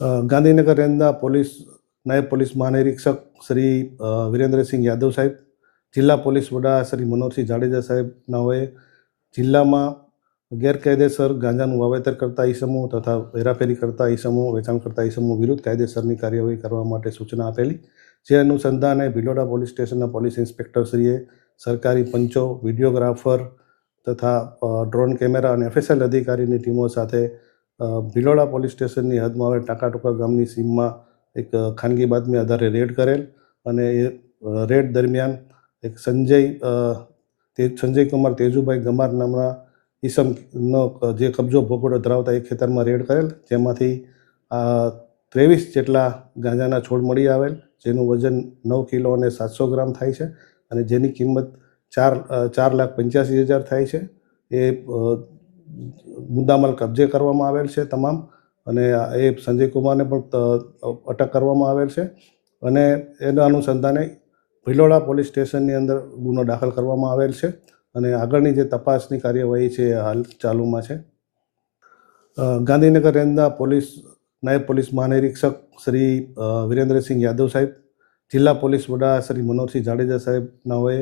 ગાંધીનગર રેન્જના નાયબ પોલીસ મહાનિરીક્ષક શ્રી વિરેન્દ્રસિંહ યાદવ સાહેબ, જિલ્લા પોલીસ વડા શ્રી મનોજસિંહ જાડેજા સાહેબ નાઓએ જિલ્લામાં ગેરકાયદેસર ગાંજાનું વાવેતર કરતા ઈસમો તથા હેરાફેરી કરતા ઈસમો, વેચાણ કરતા ઈસમો વિરુદ્ધ કાયદેસરની કાર્યવાહી કરવા માટે સૂચના આપેલી. જે અનુસંધાને ભિલોડા પોલીસ સ્ટેશનના પોલીસ ઇન્સ્પેક્ટરશ્રીએ સરકારી પંચો, વિડીયોગ્રાફર તથા ડ્રોન કેમેરા અને એફએસએલ અધિકારીની ટીમો સાથે ભિલોડા પોલીસ સ્ટેશનની હદમાં આવે ટાંકાટોકા ગામની સીમમાં એક ખાનગી બાતમી આધારે રેડ કરેલ અને એ રેડ દરમિયાન એક સંજય કુમાર તેજુભાઈ ગમાર નામના ઈસમનો જે કબજો ભોગવટો ધરાવતા એક ખેતરમાં રેડ કરેલ, જેમાંથી 23 જેટલા ગાંજાના છોડ મળી આવેલ, જેનું વજન 9 કિલો અને 700 ગ્રામ થાય છે અને જેની કિંમત 4,85,000 થાય છે. એ મુદ્દામાલ કબજે કરવામાં આવેલ છે તમામ, અને એ સંજય કુમારને પણ અટક કરવામાં આવેલ છે અને એના અનુસંધાને ભિલોડા પોલીસ સ્ટેશનની અંદર ગુનો દાખલ કરવામાં આવેલ છે અને આગળની જે તપાસની કાર્યવાહી છે એ હાલ ચાલુમાં છે. ગાંધીનગર રેન્જના નાયબ પોલીસ મહાનિરીક્ષક શ્રી વિરેન્દ્રસિંહ યાદવ સાહેબ, જિલ્લા પોલીસ વડા શ્રી મનોજસિંહ જાડેજા સાહેબ નાઓએ